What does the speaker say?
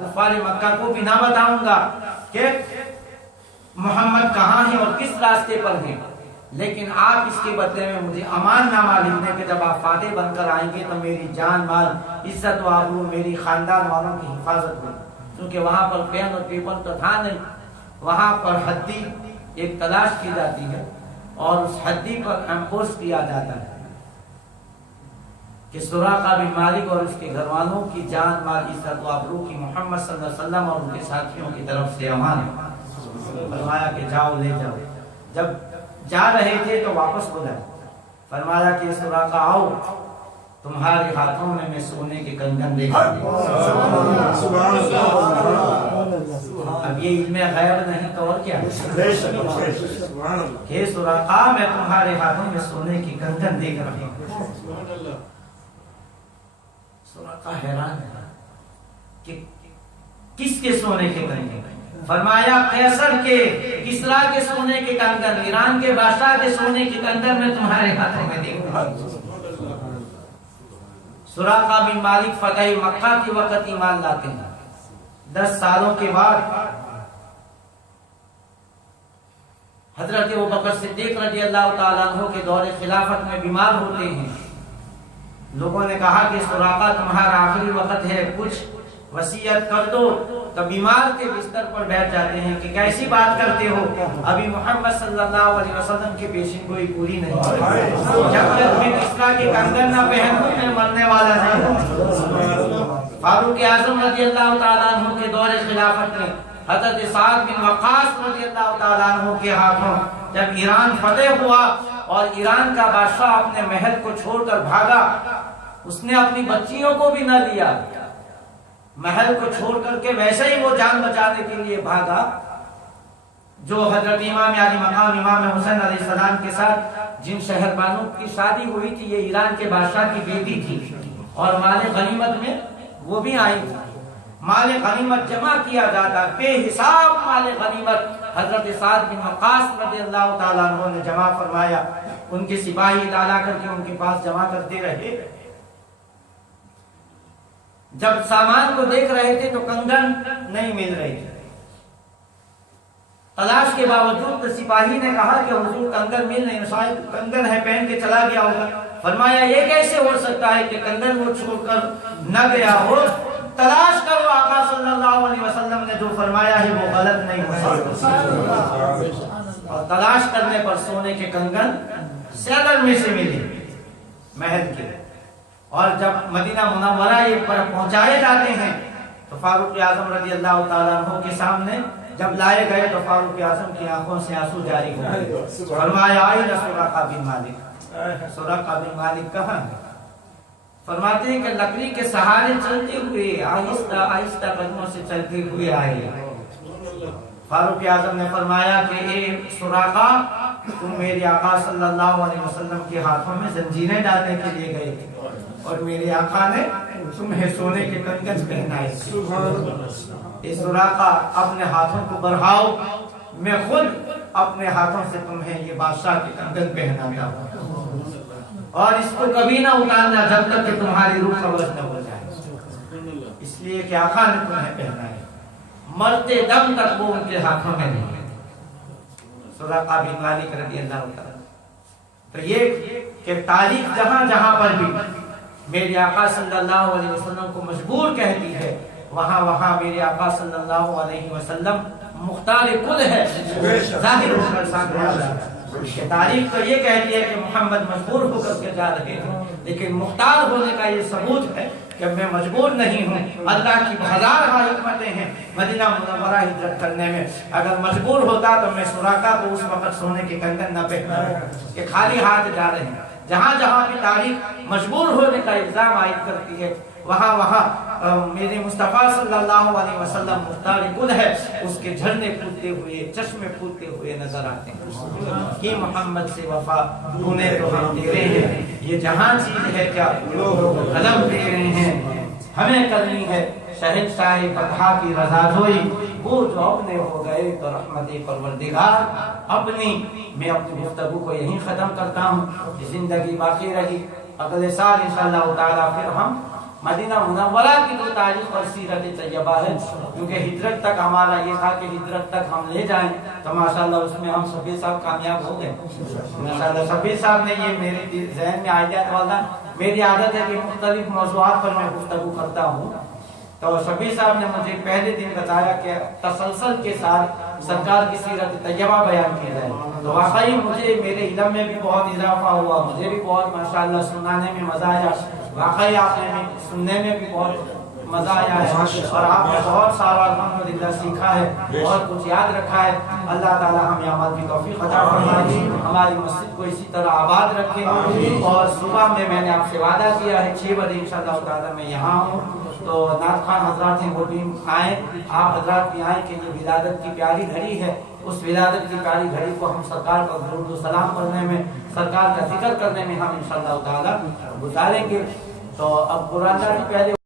کفار مکہ کو بھی نہ بتاؤں گا کہ محمد کہاں ہے اور کس راستے پر ہیں، لیکن آپ اس کے بدلے میں مجھے امان نامہ لکھنے کہ جب آپ فاتح بن کر آئیں گے تو میری جان مال عزت و آبرو میری خاندان والوں کی حفاظت ہوگی، کیونکہ وہاں پر پین اور پیپل تو تھا نہیں، وہاں پر حدی ایک تلاش کی جاتی ہے اور اس حدی پر امپوز کیا جاتا ہے کہ سراقہ بن مالک اور اس کے گھر والوں کی جان مال عزت و آبرو کی محمد صلی اللہ علیہ وسلم اور ان کے ساتھیوں کی طرف سے امان ہے۔ فرمایا کہ جاؤ لے جاؤ۔ جب جا رہے تھے تو واپس بلائے، فرمایا کہ سراقہ آؤ، تمہارے ہاتھوں میں سونے کے کنگن دے کر اب یہ علم غیب نہیں تو اور کیا کہ سراقہ میں تمہارے ہاتھوں میں سونے کی کنگن دے کر سراقہ حیران ہے کہ کس کے سونے کے کنگن؟ فرمایا قیصر کے، کسرا کے سونے کے کنگن، ایران کے بادشاہ کے سونے کے کنگن میں تمہارے ہاتھوں میں دیکھوں۔ سراقہ بن مالک فتح مکہ کے وقت ایمان لاتے ہیں، 10 سالوں کے بعد حضرت ابوبکر صدیق رضی اللہ تعالیٰ عنہ کے دور خلافت میں بیمار ہوتے ہیں۔ لوگوں نے کہا کہ سراقہ تمہارا آخری وقت ہے، کچھ وصیت کر دو، تو بیمار کے بستر پر بیٹھ جاتے ہیں کہ کیسی بات کرتے ہو، ابھی محمد صلی اللہ علیہ وسلم کی پیشن گوئی پوری نہیں ہوئی، جب تک میں کسرا کے کنگن نہ پہنوں میں مرنے والا نہیں۔ فاروق اعظم رضی اللہ تعالیٰ عنہ کے دور خلافت میں حضرت سعد بن وقاص رضی اللہ تعالیٰ عنہ کے ہاتھوں جب ایران فتح ہوا اور ایران کا بادشاہ اپنے محل کو چھوڑ کر بھاگا، اس نے اپنی بچیوں کو بھی نہ لیا، محل کو چھوڑ کر کے ویسے ہی وہ جان بچانے کے لیے بھاگا جو حضرت امام علی مقام امام حسین علیہ السلام کے ساتھ جن شہر بانو کی شادی ہوئی تھی، یہ ایران کے بادشاہ کی بیٹی تھی اور مال غنیمت میں وہ بھی آئی تھی۔ مال غنیمت جمع کیا جاتا، بے حساب مال غنیمت حضرت سعد بن وقاص رضی اللہ تعالیٰ عنہ نے جمع فرمایا، ان کے سپاہی لالا کر کے ان کے پاس جمع کرتے رہے۔ جب سامان کو دیکھ رہے تھے تو کنگن نہیں مل رہے تھے، تلاش کے باوجود سپاہی نے کہا کہ حضور کنگن مل نہیں، شاید کنگن ہے پہن کے چلا گیا ہوگا۔ فرمایا یہ کیسے ہو سکتا ہے کہ کنگن وہ چھوڑ کر نہ گیا ہو، تلاش کرو، آقا صلی اللہ علیہ وسلم نے جو فرمایا ہے وہ غلط نہیں ہو سکتا۔ اور تلاش کرنے پر سونے کے کنگن سیلر میں سے ملے محل کے، اور جب مدینہ منورہ یہ پر پہنچائے جاتے ہیں تو فاروق اعظم رضی اللہ تعالیٰ عنہ کے سامنے جب لائے گئے تو فاروق اعظم کی آنکھوں سے آنسو جاری ہو گئے۔ فرمایا آئین سراقہ بن مالک، سراقہ بن مالک کہاں ہے؟ فرماتے ہیں کہ لکڑی کے سہارے چلتے ہوئے آہستہ آہستہ قدموں سے چلتے ہوئے آئے۔ فاروق اعظم نے فرمایا کہ اے سراقہ، تم میرے آقا صلی اللہ علیہ وسلم کے ہاتھوں میں زنجیریں ڈالنے کے لیے گئے تھے اور میرے آقا نے تمہیں سونے کے کنگن پہنائے۔ اے سراقہ، اپنے ہاتھوں کو بڑھاؤ، میں خود اپنے ہاتھوں سے تمہیں یہ بادشاہ کے کنگن پہناتا ہوں، اور اس کو کبھی نہ اتارنا جب تک کہ تمہاری روح قبض نہ ہو جائے، اس لیے کہ آقا نے تمہیں پہنائے، مرتے دم تک وہ ان کے ہاتھوں میں نہیں۔ سراقہ بن مالک رضی اللہ تعالیٰ۔ تو یہ کہ تاریخ جہاں جہاں پر بھی میرے آقا صلی اللہ علیہ وسلم کو مجبور کہتی ہے، وہاں وہاں میرے آقا صلی اللہ علیہ وسلم مختار کل ہے، ظاہر ہو کر سامنے آ رہا ہے۔ تاریخ تو یہ کہتی ہے کہ محمد مجبور ہو کر کے جا رہے ہیں، لیکن مختار ہونے کا یہ ثبوت ہے کہ میں مجبور نہیں ہوں، اللہ کی ہزارہ حکمتیں ہیں مدینہ منورہ ہجرت کرنے میں۔ اگر مجبور ہوتا تو میں سراقہ کو اس وقت سونے کے کنگن نہ پہناتا کہ خالی ہاتھ جا رہے ہیں۔ جہاں جہاں بھی تاریخ مجبور ہونے کا الزام عائد کرتی ہے، وہاں وہاں میرے مصطفیٰ صلی اللہ علیہ وسلم مختار کل ہے، اس کے جھرنے پھوٹتے ہوئے، چشمے پھوٹتے ہوئے نظر آتے ہیں کہ محمد سے وفا تو ہم تیرے ہیں، یہ جہاں چیز ہے کیا قلم تیرے ہیں، ہمیں کرنی ہے شہنشاہ فتح کی رضا جوئی، وہ جو اپنے ہو گئے تو رحمت پروردگار اپنی۔ میں اپنی گفتگو کو یہیں ختم کرتا ہوں، زندگی باقی رہی، اگلے سال انشاءاللہ تعالیٰ پھر ہم مدینہ منورہ کی جو تاریخ اور سیرت طیبہ ہے، کیونکہ ہجرت تک ہمارا یہ تھا کہ ہجرت تک ہم لے جائیں، تو ماشاءاللہ اس میں ہم شفیع صاحب کامیاب ہو گئے ماشاءاللہ۔ شفیع صاحب نے یہ میرے ذہن میں آئیڈیا ڈالا، میری عادت ہے کہ مختلف موضوعات پر میں گفتگو کرتا ہوں، تو شفیع صاحب نے مجھے پہلے دن بتایا کہ تسلسل کے ساتھ سرکار کی سیرت طیبہ بیان کی جائے، تو واقعی مجھے میرے علم میں بھی بہت اضافہ ہوا، مجھے بھی بہت ماشاءاللہ سنانے میں مزہ آیا، واقعی آپ نے سننے میں بھی بہت مزہ آیا ہے، اور آپ نے بہت سارا الحمدللہ سیکھا ہے، بہت کچھ یاد رکھا ہے۔ اللہ تعالی ہمیں عمل کی توفیق عطا فرمائے، ہماری مسجد کو اسی طرح آباد رکھے، اور صبح میں نے آپ سے وعدہ کیا ہے 6 بجے انشاءاللہ تعالی میں یہاں ہوں، تو نعت خوان حضرات ہیں وہ بھی آئیں، آپ حضرات بھی آئیں کہ یہ ولادت کی پیاری گھڑی ہے، اس ولادت کی پیاری گھڑی کو ہم سرکار کا درود و سلام کرنے میں، سرکار کا ذکر کرنے میں ہم انشاءاللہ تعالی گزاریں گے۔ تو اب قرآن کی پہلے